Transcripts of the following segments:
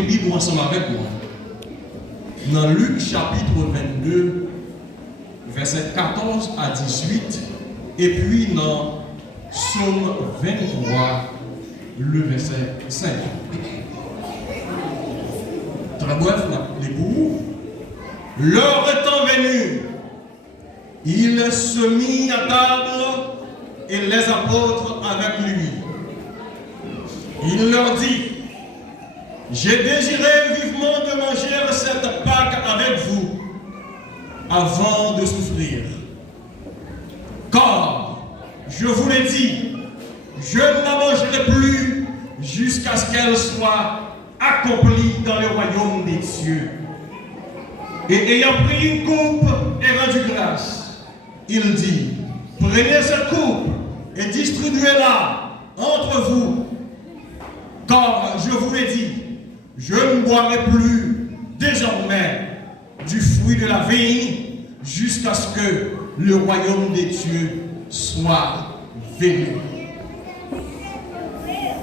la Bible ensemble avec moi. Dans Luc chapitre 22, verset 14 à 18, et puis dans Psaume 23, le verset 5. Très bref, les pour. L'heure étant venue, il se mit à table et les apôtres avec lui. Il leur dit, j'ai désiré vivement de manger cette Pâque avec vous avant de souffrir. Car, je vous l'ai dit, je ne la mangerai plus jusqu'à ce qu'elle soit accomplie dans le royaume des cieux. Et ayant pris une coupe et rendu grâce, il dit, prenez cette coupe et distribuez-la entre vous. Car je vous l'ai dit, je ne boirai plus désormais du fruit de la vigne jusqu'à ce que le royaume des cieux soit venu.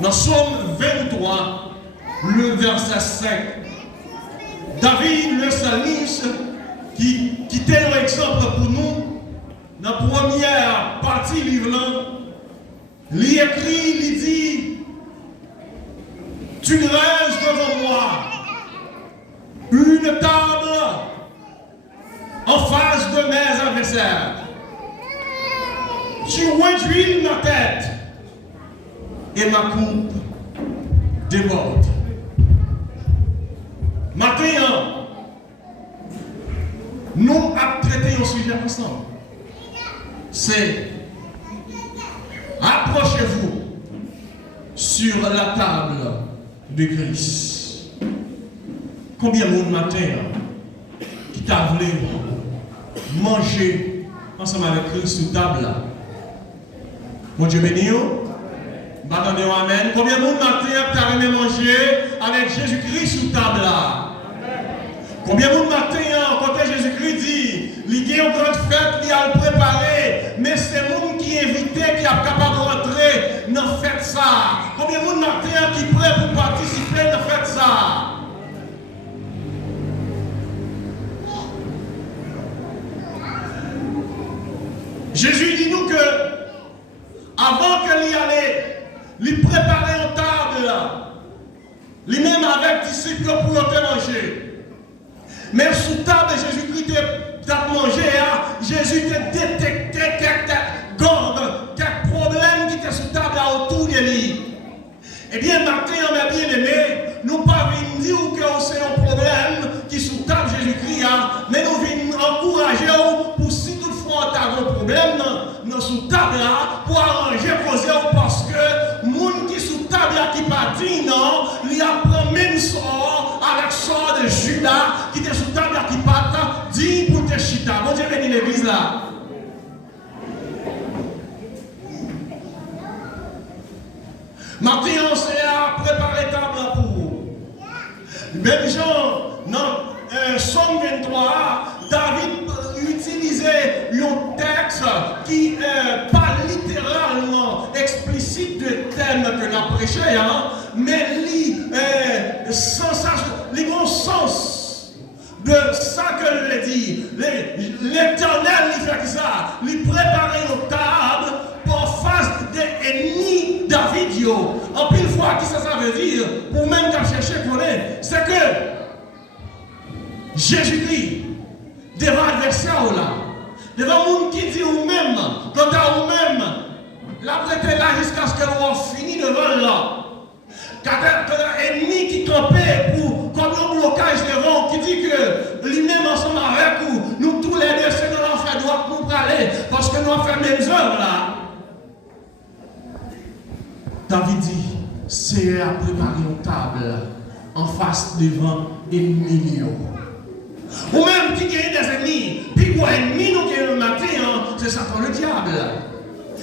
Dans Psaume 23, le verset 5, David, le psalmiste, qui était un exemple pour nous, dans la première partie du livre, il écrit, il dit, tu dresses devant moi une table en face de mes adversaires. Tu réduis ma tête et ma coupe déborde. Maintenant, nous avons traité un sujet ensemble. C'est approchez-vous sur la table de Christ. Combien de monde matin qui t'a voulu manger ensemble avec Christ sous table là? Mon Dieu béni. Attendez, amen. Combien de monde matin t'a voulu manger avec Jésus-Christ sous table là? Combien de monde matin, quand Jésus-Christ dit, il y a une grande fête, il a préparé, mais c'est le monde qui est invité, qui est capable de rentrer dans la fête ça. Combien de monde matin qui est prêt pour participer dans la fête ça? Jésus dit nous que, avant qu'il y allait, il préparait une table, lui-même avec les disciples pour manger. Mais sous table, Jésus-Christ t'a mangé, Jésus t'a détecté quelques gordes, quelques problèmes qui étaient sous table autour de lui. Eh bien, matin, mes bien-aimés, nous ne pas venir dire que c'est un problème qui sous table Jésus-Christ, mais nous venons encourager pour si toutefois tu as un problème dans sous table pour arranger, poser, parce que les gens qui sous table qui partit, non, il apprend même sort avec sort de Judas qui était sous table qui part, dit pour te chita. Bon Dieu béni l'église là. Maintenant, on s'est préparé table pour vous. Même Jean, dans Psaume 23, David utilisait un texte qui n'est pas littéralement explicite du thème que l'on a prêché, mais les bons sens de ça que je l'ai dit. L'Éternel, il fait ça. Il préparait une table pour face des ennemis David. En pile fois, qui ça veut dire, pour même qu'à chercher qu'on est, c'est que Jésus-Christ, devant l'adversaire là, devant le monde qui dit ou même, quand à ou même, la prêté là jusqu'à ce que l'on finisse devant là. Quand un ennemi qui campait pour comme un blocage devant, qui dit que lui-même ensemble avec nous tous les deux, c'est de l'enfer droit pour aller, parce que nous avons fait les mêmes œuvres là. David dit, c'est à préparer une table en face devant ennemi. Ou même qui gagne des ennemis, puis quoi ennemi nous gagnons le matin, c'est Satan le diable.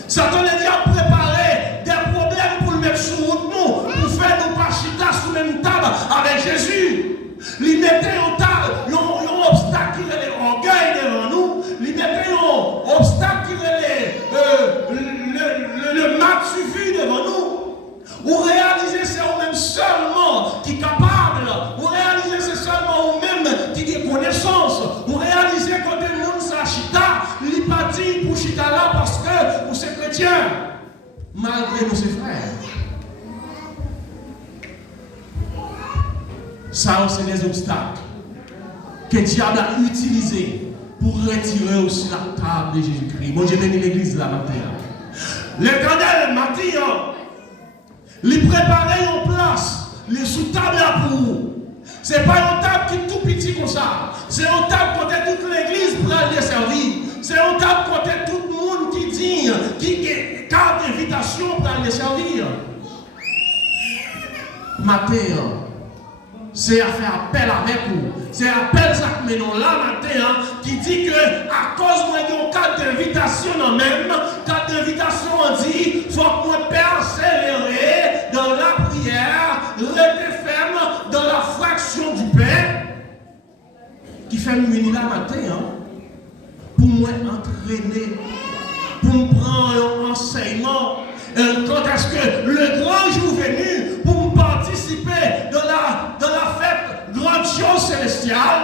Satan le diable préparait des problèmes pour le mettre sur nous, pour faire nos pachita sous la même table avec Jésus. Il mettait en table, un obstacle qui est l'orgueil devant nous, il mettait un obstacle qui est le mal suffit devant nous. Vous réalisez, c'est vous-même seulement qui est capable de ses frères. Ça, c'est des obstacles que le diable a utilisés pour retirer aussi la table de Jésus-Christ. Bon Dieu bénit l'église là maintenant. L'Éternel m'a dit, il préparait en place les sous-tables là pour vous. Ce n'est pas une table qui est tout petit comme ça. C'est une table côté toute l'église pour aller servir. C'est une table côté tout le monde qui dit, qui a carte d'invitation pour aller servir. Matin, c'est à faire appel avec vous. C'est appel ça que nous là matin qui dit que à cause de une carte d'invitation même, carte d'invitation on dit, il faut que moi persévérer dans la prière, rester ferme dans la fraction du pain, qui fait venir là matin, pour moi entraîner, pour me prendre un enseignement. Quand est-ce que le grand jour venu pour me participer dans la fête grandiose célestiale,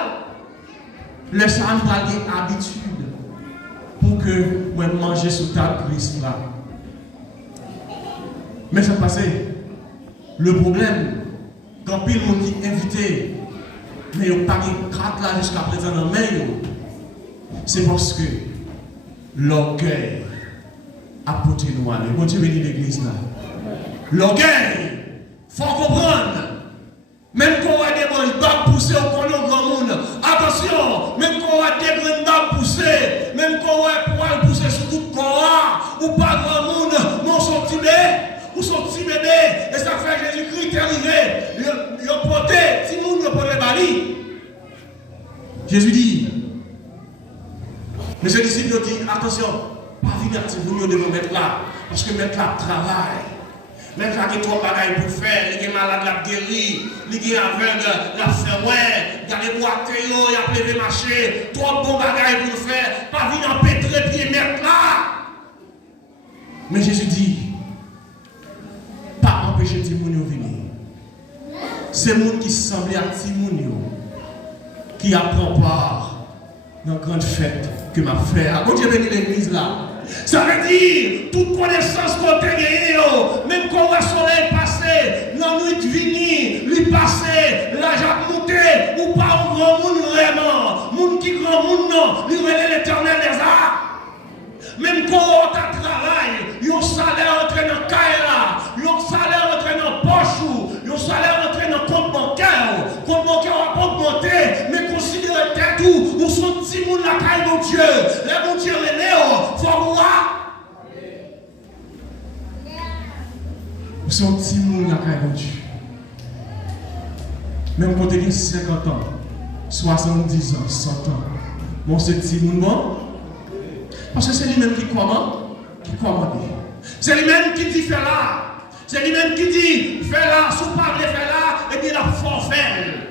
le Seigneur va avoir habitude pour que moi manger sous table Christ là. Mais ça passe. Le problème, quand pile monde qui invité, mais il n'y a pas de carte là jusqu'à présent dans le mail, c'est parce que l'orgueil a porté nous aller. Bon Dieu bénit l'église là. L'orgueil, il faut comprendre. Même quand on a des grandes babes poussées au grand monde, attention, même quand on a des grandes babes poussées, même quand on a poils poussés sur tout le corps, ou pas grand monde, non, sont petits bébés, ou sont petits bébés, et ça fait Jésus-Christ est arrivé, il a porté, si nous ne portons pas lui. Jésus dit, mais ses disciples ont dit, attention, pas venir si vous devez mettre là, parce que mettre là travail. Mettre là, il y a trop de bagages pour faire, il y a malade, la guéri, il y a aveugle, la fait ouais, il y a des boîtes, il y a plein de marchés, trop de bons bagages pour faire, pas venir empêtrer pied mettre là. Mais Jésus dit, pas empêcher Timounio de venir. C'est le monde qui semble à Timounio, qui apprend part dans la grande fête que m'a fait. À Dieu bénir l'église là. Ça veut dire, toute connaissance qu'on a gagnée, même quand on a le soleil passé, la nuit venue, lui passer, l'argent monté, ou pas un grand monde vraiment, monde qui grand monde non, lui relève l'éternel des arts. Même quand on a travail, il y a un salaire entré dans le cahier, il y a un salaire entré dans le poche, il y a un salaire entré dans le compte bancaire va pas augmenter, mais considérez tête ou son petit monde la caille de Dieu. Les bon Dieu René, faut voir. Son petit monde la caille de Dieu. Même quand il a 50 ans, 70 ans, 100 ans, bon, ce petit monde, bon, parce que c'est lui-même qui commande, c'est lui-même qui dit fais là. C'est lui-même qui dit fais là, sous pas de faire là, et bien la forfait.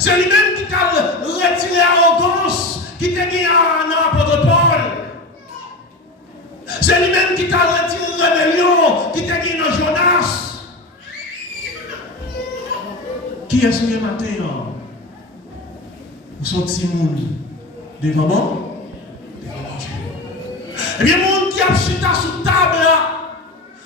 C'est lui-même qui t'a retiré l'arrogance qui t'a mis dans l'apôtre Paul. C'est lui-même qui t'a retiré la rébellion qui t'a mis dans Jonas. Qui est ce matin? Vous sont petit monde devant moi? Eh bien, le monde qui a chuté sous table là,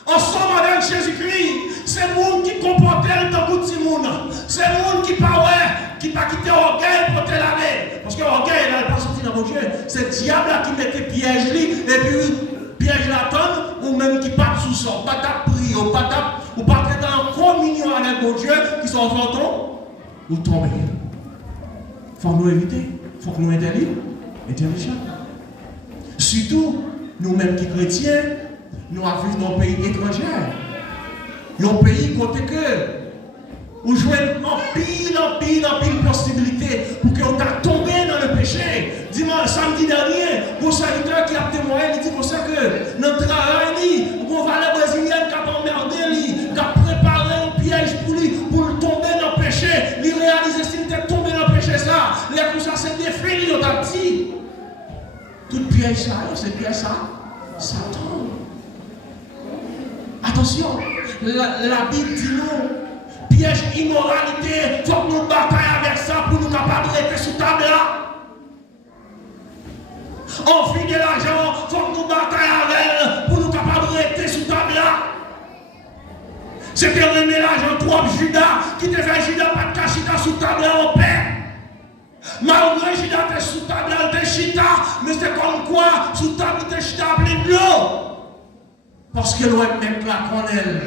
ensemble avec Jésus-Christ, c'est le monde qui comportait dans le petit monde. C'est le monde qui parlait, qui n'a pas quitté l'orgueil pour te laver. Parce que l'orgueil, il n'a pas sorti dans mon Dieu. C'est le diable là qui mettait piège, et puis piège la tonne, ou même qui part sous sort. Pas ta prière, ou pas traiter en communion avec mon Dieu, qui sont fantômes, ou tomber. Il faut nous éviter, il faut que nous intelligents. Surtout, nous-mêmes qui chrétiens, nous vivons dans un pays étranger. Un pays côté que vous jouez en pile possibilités pour qu'on t'a tombé dans le péché. Dimanche, samedi dernier, mon serviteur qui a témoigné, il dit pour ça que notre travail, on va aller brésilienne qui a emmerdé, qui a préparé un piège pour lui, pour le tomber dans le péché. Il réalise s'il était tombé dans le péché, ça. Les coups, ça c'est défini, il a dit. Toute piège, ça, c'est piège, ça tombe. Attention, la Bible dit nous, piège immoralité, il faut que nous bataillons avec ça pour nous capables de rester sous table là. On finit de l'argent, il faut que nous bataillons avec pour nous capables de rester sous table là. C'était un mélange entre trois Judas qui te fait Judas pas de cachita sous table en paix. Malgré Judas était sous table en chita, mais c'est comme quoi sous table de chita plein de l'eau. Parce que l'on mettre là qu'on elle.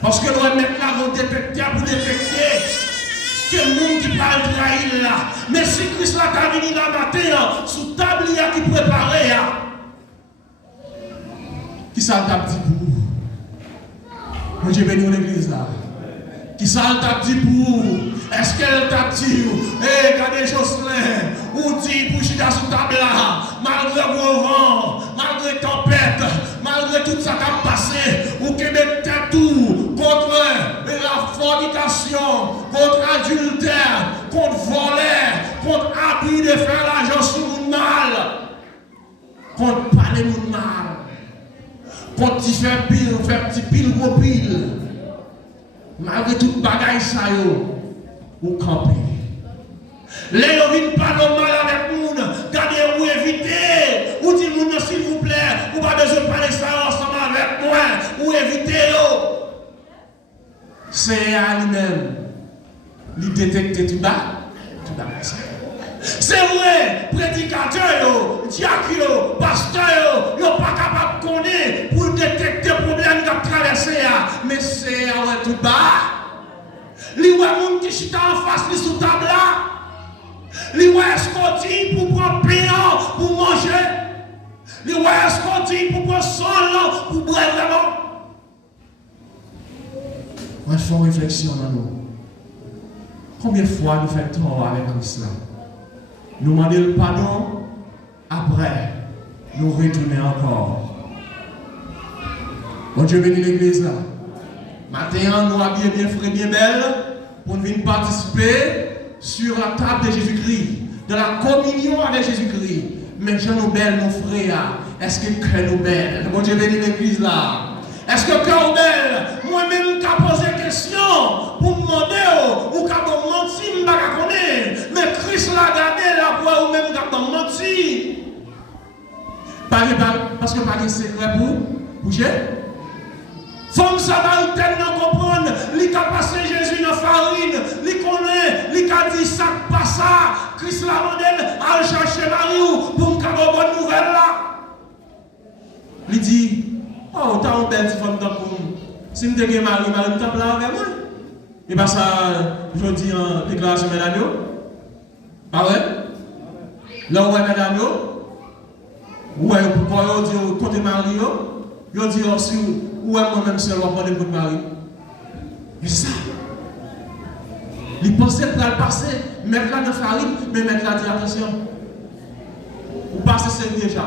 Parce que l'on mettre là qu'on détecteur pour détecter que le monde qui parle trahir là. Mais si Christ là t'a venu là matin, sous table il y a qui préparer. Qui ça t'a dit pour vous? Moi j'ai venu à l'église là. Qui ça t'a dit pour vous? Est-ce qu'elle t'a dit, hé, regardez Jocelyn, ou dit pour Judas sous table là, malgré gros vent, malgré tempête, malgré tout ça qui a passé, ou qui mettait tout contre la fornication, contre adultère, contre voler, contre abus de faire l'argent sur le mal, contre parler de mal, contre faire pile, faire petit pile, gros pile, malgré toute bagaille ça yo. Ou camper. Les gens ne viennent pas normal avec nous, gardez ou évitez, ou dites-nous s'il vous plaît, ou pas besoin de parler ça ensemble avec moi, ou évitez-le. C'est à lui-même, il détecte tout bas ça. C'est vrai, prédicateur, diacre, pasteur, ils ne sont pas capables de connaître pour détecter le problème qui a traversé, mais c'est à tout bas. Les gens qui sont en face, les sous table là. Les gens escortés pour prendre payant, pour manger. Les gens escortés pour prendre son pour boire vraiment. On fait une réflexion dans nous. Combien de fois nous faisons tort avec Christ là? Nous demandons le pardon, après, nous retournons encore. Bon Dieu bénit l'église là. Maintenant, nous habillons bien frais, bien belle, pour venir participer sur la table de Jésus-Christ, de la communion avec Jésus-Christ. Mais je nous belle, nos frères, est-ce que cœur nous belle? Bon Dieu bénit l'église là. Est-ce que cœur belle? Moi-même, je posé question pour me demander, ou quand on menti, je ne sais pas. Mais Christ l'a gardé là pour vous-même quand on menti. Parce que pas de secret pour bouger. Femme ça va tellement comprendre, li ka passé Jésus dans farine, li connaît, li ka dit ça pas ça, Christ la mandel à chercher Marie pour me faire bonne nouvelle là. Il dit, oh, t'as une belle femme dans pour si me dégué Marie, Marie t'a là avec moi. Et pas ça, je dis en déclaration mesdames. Ah ouais? Là où est mesdames? Ouais, pour dire côté Marie, yo dit aussi où est moi-même seul, on va prendre votre mari. Mais ça, il pensait pour le passer, mettre là dans la farine, mais mettre là, dit attention. Vous passez 5 déjà.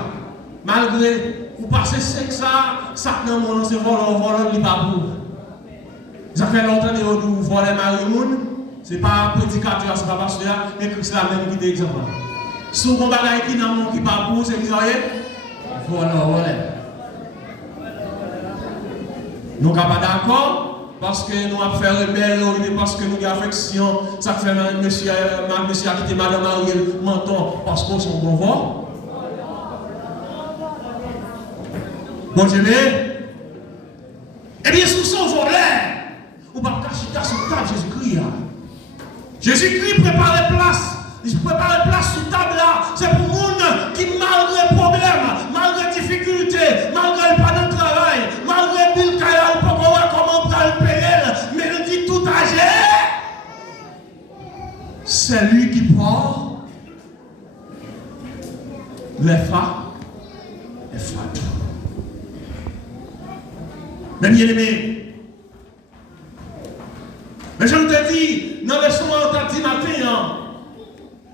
Malgré, vous passez 5 ça dans mon nom, c'est volant, il n'est pas pour. Ça fait longtemps que vous volez Marie-Moun, ce n'est pas prédicateur, ce n'est pas pasteur, mais Christ la même qui est exemple. Si vous avez un bagage qui n'a pas pour, c'est que vous avez voilà. Nous ne sommes pas d'accord parce que nous avons fait rebelle, parce que nous avons affection. Ça fait monsieur a quitté Madame Ariel Menton parce qu'on sont bon vent. Bon Dieu, eh bien, sous son volet, on va cacher sur table Jésus-Christ. Jésus-Christ prépare la place. Il prépare la place sous table là. C'est pour les gens qui, malgré problème, malgré difficulté, malgré le pas de travail, malgré le caillou, pour comment on peut le payer, mais il dit tout âgé. C'est lui qui prend les femmes et tout. Mais bien aimé, mais je te dis, dans le son on t'a dit matin,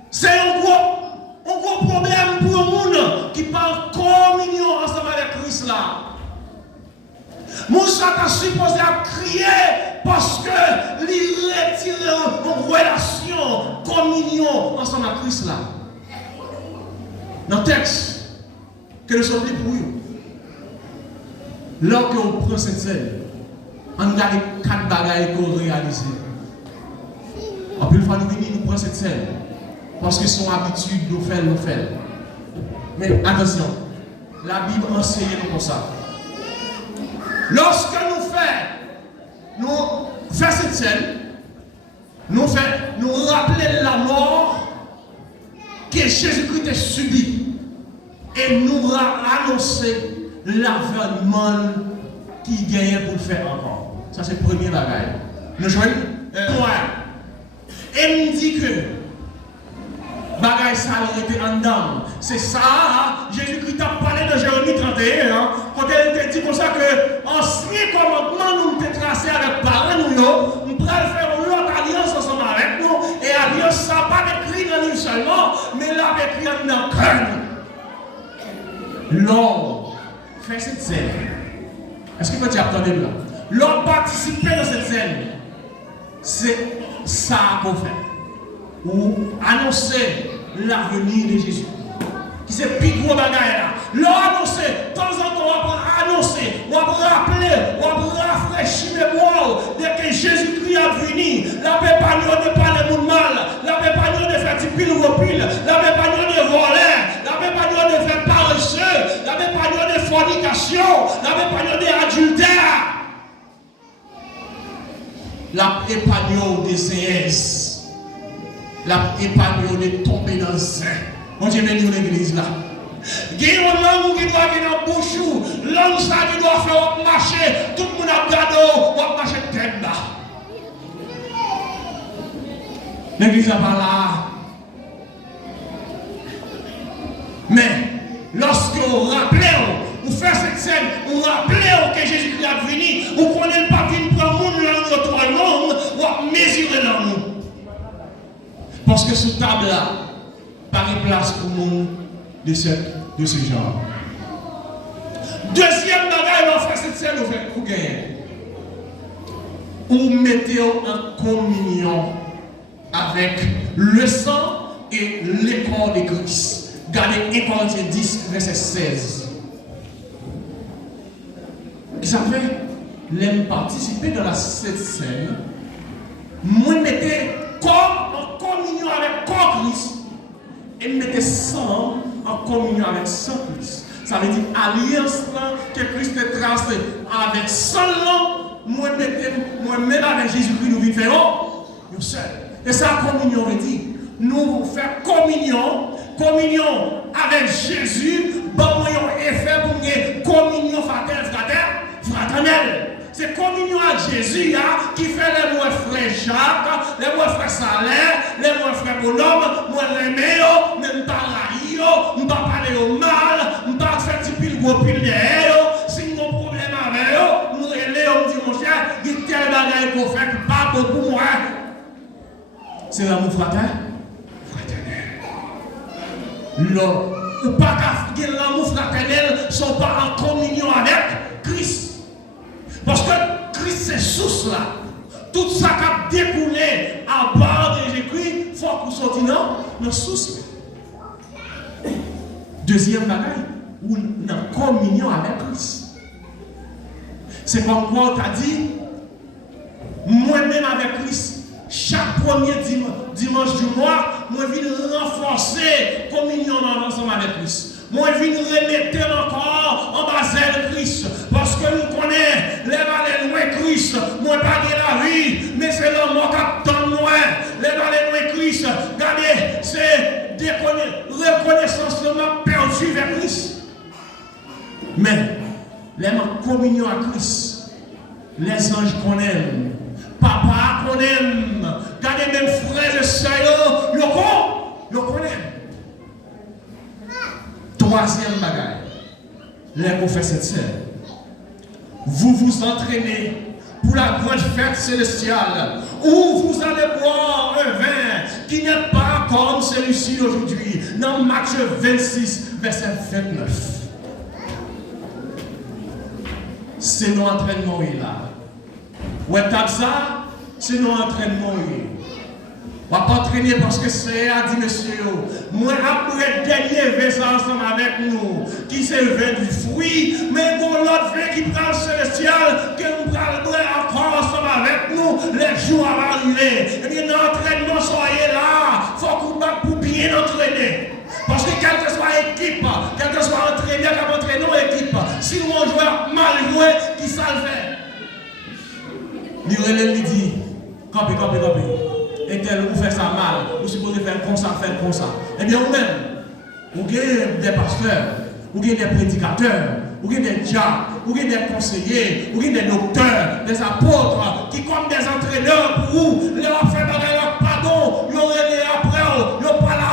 c'est un gros problème pour le monde qui parle communion ensemble avec Christ là. Moussa t'a supposé à crier parce que il retire en relation, communion ensemble avec Christ là. Dans le texte, que nous sommes libres pour vous. Lorsque on prend cette scène, on regarde 4 bagailles qu'on réalise. En plus, il faut nous prendre cette scène. Parce que son habitude nous fait. Mais attention, la Bible enseigne comme ça. Lorsque nous scène, nous rappeler la mort que Jésus-Christ a subi et nous annoncer l'avènement qui gagne pour le faire encore. Ça, c'est le premier bagage. Nous jouons et me dit que bagage ça a été en dame. C'est ça, Jésus-Christ a parlé de Jérémie 31, quand il dit comme ça que ancien commandement nous avons tracé avec parents nous pouvons faire une autre alliance ensemble avec nous, et alliance ça pas écrit dans nous seulement, mais là écrit dans le cœur. L'homme fait cette scène. Est-ce que tu as entendu là? L'homme participer dans cette scène, c'est ça qu'on fait. Ou annoncer l'avenir de Jésus. Qui c'est le plus gros bagage là. L'annoncer, de temps en temps, on va annoncer, on va rappeler, on va rafraîchir mémoire de que Jésus-Christ a venu. La paix pas de parler de mal, la paix pas de faire du pile ou pile, la paix pas de voler, la paix pas de faire paresseux, la paix pas de fornication, la paix pas de adultère. La épargne des séances, la épargne de tomber dans le sein. On dit, mais nous, l'église là. Il y a un homme qui doit venir dans la bouche, l'homme qui doit faire marcher, tout le monde a gardé, on va marcher tête là. L'église là pas là. Mais, lorsque vous rappelez, vous faites cette scène, vous rappelez que Jésus-Christ a venu, vous ne connaissez pas qu'il prend le monde dans notre langue, vous mesurez dans nous. Parce que ce table là, pas de place pour le monde de ce genre. Deuxième bagage, on fait cette scène, vous gagnez. Vous mettez en communion avec le sang et le corps de Christ. Regardez 1 Corinthiens 10, verset 16. Et ça fait, l'aime participer dans cette scène. Moi, mettez corps en communion avec corps Christ. Et mettez sang en communion avec sang Christ. Ça veut dire alliance que Christ a tracée avec sang. Moi-même avec Jésus-Christ, nous vivons nous seuls. Et ça, communion veut dire, nous faisons communion avec Jésus, bon effet pour une communion fraternelle. C'est communion avec Jésus qui fait les mois frères Jacques, les mois frères Salaire, les mois frères Bonhomme, moi l'aimer, même pas railler, je ne pas parler au mal, je ne pas faire du pile gros pile derrière. Si mon problème avec eux, nous relèvons, on dit mon cher, il y a tel bagage qu'on fait que pas beaucoup moi. C'est l'amour fraternel. Ou pas qu'à l'amour fraternel ne sont pas en communion avec Christ. Parce que Christ c'est source là. Tout ça qui a découlé à part de Jésus-Christ, il faut qu'on sorte dans source. Deuxième bagaille, ou dans communion avec Christ. C'est comme quoi on t'a dit, moi-même avec Christ. Chaque premier dimanche du mois, moi je viens renforcer la communion ensemble avec Christ. Moi je viens remettre encore en bas de Christ. Parce que nous connaissons les valeurs loin Christ. Moi pas de la vie, mais c'est l'homme qui attend loin. Les valeurs loin Christ. Regardez, c'est reconnaissance de ma perdu vers Christ. Mais, les communion à Christ, les anges connaissent. Papa connaît, regardez même frères et sœurs, ils connaissent. Troisième bagaille, les qu'on fait cette scène. Vous vous entraînez pour la grande fête célestiale où vous allez boire un vin qui n'est pas comme celui-ci aujourd'hui. Dans Matthieu 26, verset 29. C'est notre entraînement là. Ouais, t'as ça, c'est nos entraînements. On va pas entraîner parce que c'est à dit monsieur. Moi, après le dernier vin ensemble avec nous, qui s'est vin du fruit, mais bon, l'autre vin qui prend le célestial, que nous prenons encore ensemble avec nous, les jours à arriver. Et bien, l'entraînement, soyez là. Il faut qu'on batte pour bien entraîner. Parce que quelle que soit l'équipe, quel que soit entraîneur, comme entraîneur l'équipe, si on joue mal joué, qui ça le fait? Il dit, campez. Et tel, vous faites ça mal, vous supposez faire comme ça. Eh bien, vous-même, vous avez des pasteurs, vous avez des prédicateurs, vous avez des diacres, vous avez des conseillers, vous avez des docteurs, des apôtres, qui comme des entraîneurs pour vous, les ont fait leur pardon, ils ont relé après, ils ont pas la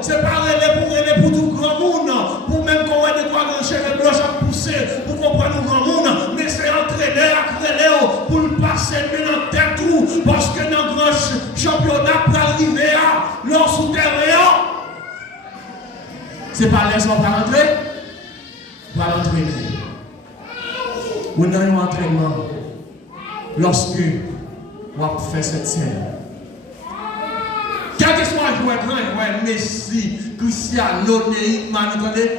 c'est pas relé pour tout grand monde, pour même qu'on ait des trois grands cheveux blancs à pousser, pour comprendre le grand monde, mais c'est entraîneur à créer pour le passer bien en tête tout, parce que dans le grand championnat pour arriver à leur souterrain, c'est pas les gens pas rentrer, pas l'entraîner. Vous avez un entraînement lorsque vous faites cette scène. Quel que soit le joueur grand, Messi, Cristiano, Neymar, attendez,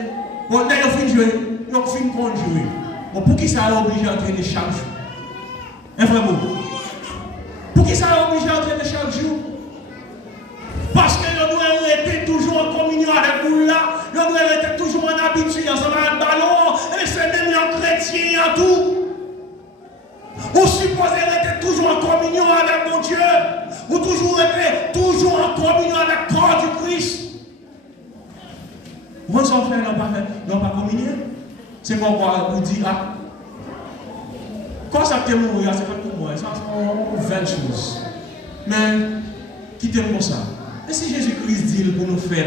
on a fini de jouer, on a fini de jouer. Pour qui ça a obligé d'entraîner chaque jour? Vraiment. Pour qui ça a obligé d'entraîner chaque jour? Parce que nous devons rester toujours en communion avec vous là, nous devons rester toujours en habitude ensemble avec le ballon, et c'est même les chrétiens et tout. Vous supposez rester toujours en communion avec mon Dieu, vous toujours rester toujours en communion avec le corps du Christ. Vous en faites, n'ont pas communié. C'est pourquoi vous dites, ah, quand ça peut mourir, c'est pas pour moi, ça c'est 20 choses. Mais, quittez-moi ça. Et si Jésus-Christ dit pour nous faire,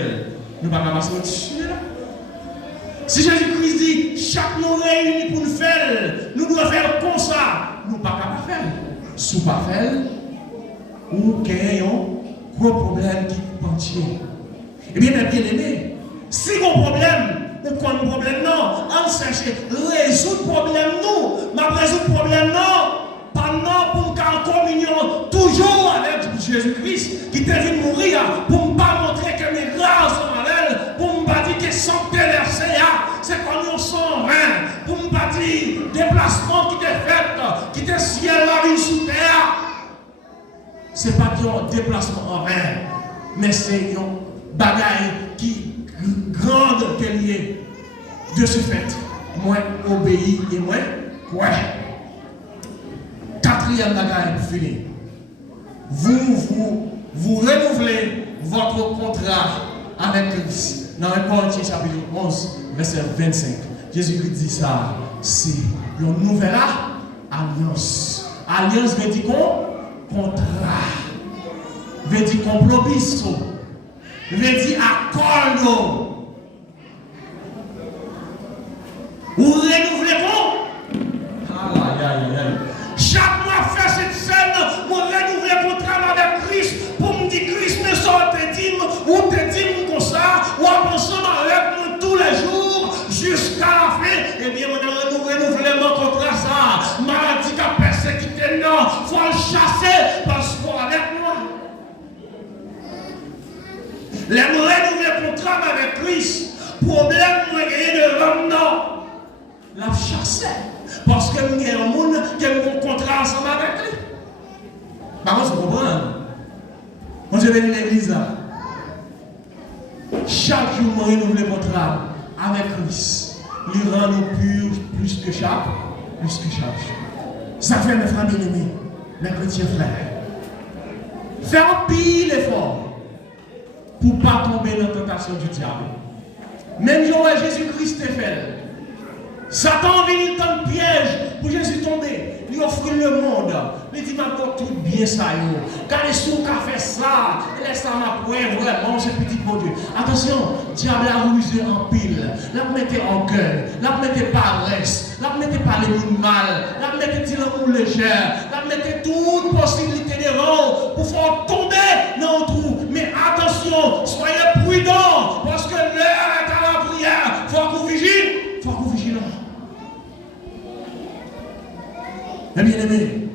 nous ne pouvons pas passer au-dessus là. Si Jésus-Christ dit chaque nous réunit pour nous faire, nous devons faire comme ça, nous ne pouvons pas faire. Si nous ne pouvons pas faire, nous avons un gros problème qui est entier. Eh bien, mes bien-aimés, si vous avez un problème, ou qu'on a un problème, non, on cherche résoudre le problème, nous, mais résoudre le problème, non. Pendant pour nous en communion toujours avec Jésus-Christ qui est venu mourir pour ne pas montrer que mes grâces sont avec elle, pour ne pas dire que santé c'est comme nous sommes rien, pour ne pas dire déplacement qui est fait, qui est ciel la vie sous terre. Ce n'est pas un déplacement en rien, mais c'est un bagaille qui grande qu'elle est. De ce fait, moi obéis et moi, ouais. Quatrième bagaille pour finir. Vous renouvelez votre contrat avec Christ. Dans 1 Corinthiens chapitre 11, verset 25. Jésus dit ça. C'est une nouvelle alliance. Alliance veut dire quoi? Contrat. Veut dire compromis. Veut dire accord. Vous renouvelez quoi? Chaque mois, faire cette scène, je renouvelle mon travail avec Christ pour me dire Christ me sort te dîmes, ou te dîmes comme ça, ou en pensant avec moi tous les jours jusqu'à la fin. Eh bien, on a renouvelé mon contrat, ça. Maladie qui a persécuté, non, il faut le chasser parce qu'on est avec moi. Les renouveler mon travail avec Christ, problème, moi, gagner de l'homme, non. La chasser. Parce que nous avons un monde qui a un contrat ensemble avec lui. Par contre, vous comprenez? Quand je viens à l'église, chaque jour, nous renouvelons le contrat avec Christ. Il rend nous purs plus que chaque jour. Ça fait mes frères bien-aimés, mes chrétiens frères. Faire un pile effort pour ne pas tomber dans la tentation du diable. Même si Jésus-Christ est fait. Satan vient dans le piège pour Jésus tomber. Il offre le monde. Il dit, ma tout bien ça. Quand les sous qui fait ça, laisse ça ma poêle, vraiment, c'est petit bon Dieu. Attention, diable a rusé en pile. La mettez en gueule. La mettez paresse. La mettez par les moules mal. La mettez l'amour légère. La mettez toute possibilité d'erreur pour faire tomber dans le trou. Mais attention, soyez prudents. Parce que l'heure est à la prière. Il faut que vous vigilez. Il faut que vous vigilez. Mes bien-aimés,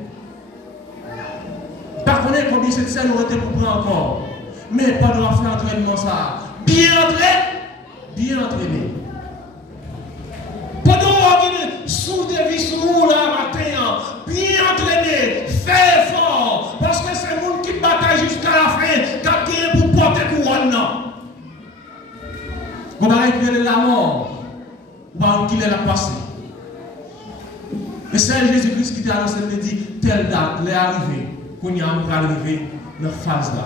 par contre, combien cette scène aurait été pour prendre encore. Mais pas de la faire entraînement ça. Bien entraîné. Pas de sous des vis sous la matin. Bien entraîné. Fais effort. Parce que c'est le monde qui bataille jusqu'à la fin. Quand il est pour porter couronne. On va récupérer la mort. On va qu'il est la passé. Mais c'est Jésus-Christ qui t'a annoncé, il dit, telle date, elle est arrivée. qu'on y a arrivé dans la phase là.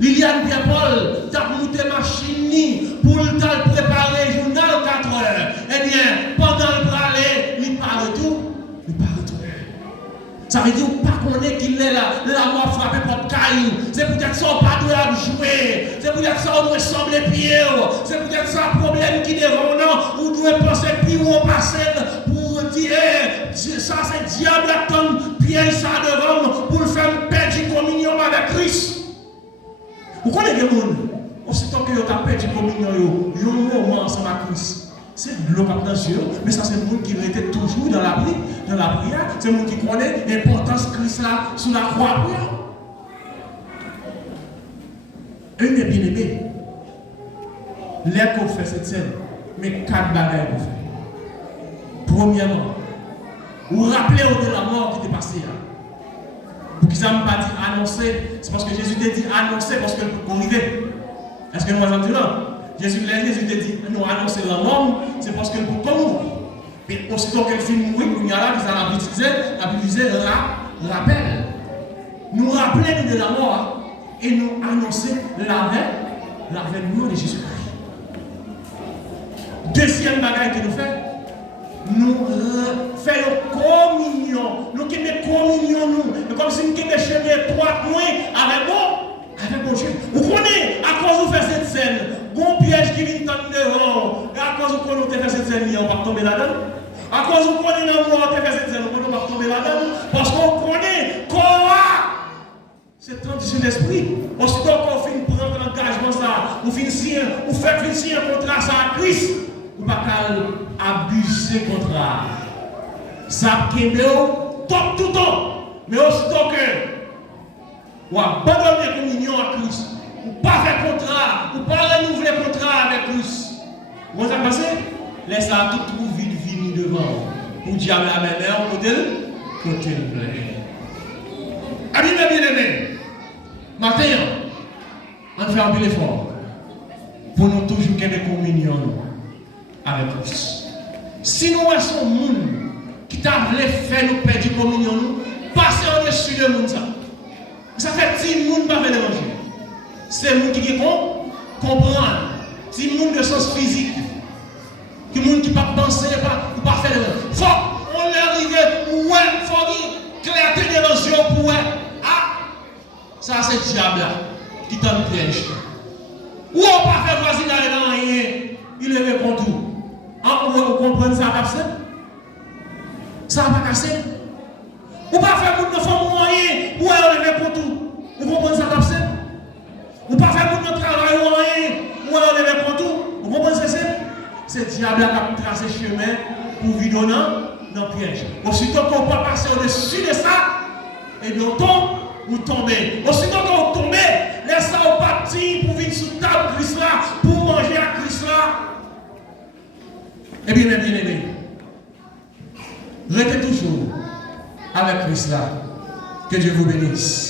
Liliane Pierre-Paul, t'as monté machine pour le préparer le journal 4 heures. Eh bien, pendant le parler, il parle tout. Il parle tout. Ça veut dire pas qu'on est qu'il est là, la mort frappé pour caillou. C'est peut-être ça on pas doit jouer. C'est peut-être ça on doit sembler pied. C'est peut-être ça le problème qui est devant nous. On doit penser puis on passe pour dire ça c'est diable qui tombe piège ça devant pour faire perdre une communion avec Christ. Vous connaissez les gens, aussitôt que vous avez perdu la communion, vous avez un moment ensemble avec Christ. C'est de l'eau dans les yeux, mais ça c'est le monde qui était toujours dans la prière. C'est le monde qui connaît l'importance de Christ là sur la croix. Un des bien-aimés, l'air qu'on fait cette scène, mais 4 bagages qu'on fait. Premièrement, vous rappelez au de la mort qui était passée là. Pour qu'ils n'aient pas dit annoncer, c'est parce que Jésus t'a dit annoncer parce que vous arrivez. Est-ce que nous avons dit non? Jésus t'a dit nous annoncer la mort, c'est parce que pour comme et aussitôt qu'elle finit de mourir, il y a là qui a utilisé rappel. Nous rappeler de la mort et nous annoncer l'avènement de Jésus-Christ. Deuxième bagage que nous faisons, nous faisons communion. Nous qui mettons communion, nous. Comme si nous qui mettons chemin étroit, avec mon Dieu. Vous connaissez, à cause de faire cette scène, bon piège qui vient de devant, et à cause de faire cette scène, on va tomber là-dedans. À cause de connaître l'amour, on va faire cette scène, on va tomber là-dedans. Parce qu'on connaît quoi c'est transition d'esprit. Aussitôt qu'on finit de prendre l'engagement, ça, on finit un contrat ça à Christ. On ne peut pas abuser contre ça. Ça qui top tout le temps. Mais aussitôt que on abandonne la communion à Christ, on ne peut pas faire contrat, on ne peut pas renouveler le contrat avec Christ. Vous avez passé? Laisse ça tout vide venir devant. Pour diable la meilleure côté le plein. Amis bien-aimés, matin, on fait un peu l'effort pour nous toujours garder communion avec Christ. Si nous sommes un monde qui t'a fait nous perdre la communion, passez au-dessus de monde. Ça fait si le monde ne va pas déranger. C'est le monde qui comprend. Si le monde de sens physique, le monde qui ne peut pas penser, ne peut pas faire de il faut qu'on arrive, il faut qu'il clarté de nos yeux pour ça c'est le diable qui t'en piège. Ou on ne peut pas faire voisinage dans rien, il est répond tout. Vous comprenez ça va passer? Ça va pas casser? Ou pas faire pour nos femmes moyens, ou elle répond tout. Vous comprenez ça va passer? Ou pas faire pour notre travail moyen, ou elle répond tout. Vous comprenez ça? C'est le diable qui a tracé le chemin pour vous donner dans le piège. Aussitôt qu'on peut passer au-dessus de ça, et bien on tombe. Vous tombez. Aussitôt que vous tombez, laissez ça au parti pour venir sous table Christ là, pour manger à Christ là. Eh bien, mes bien-aimés, restez toujours avec Christ là. Que Dieu vous bénisse.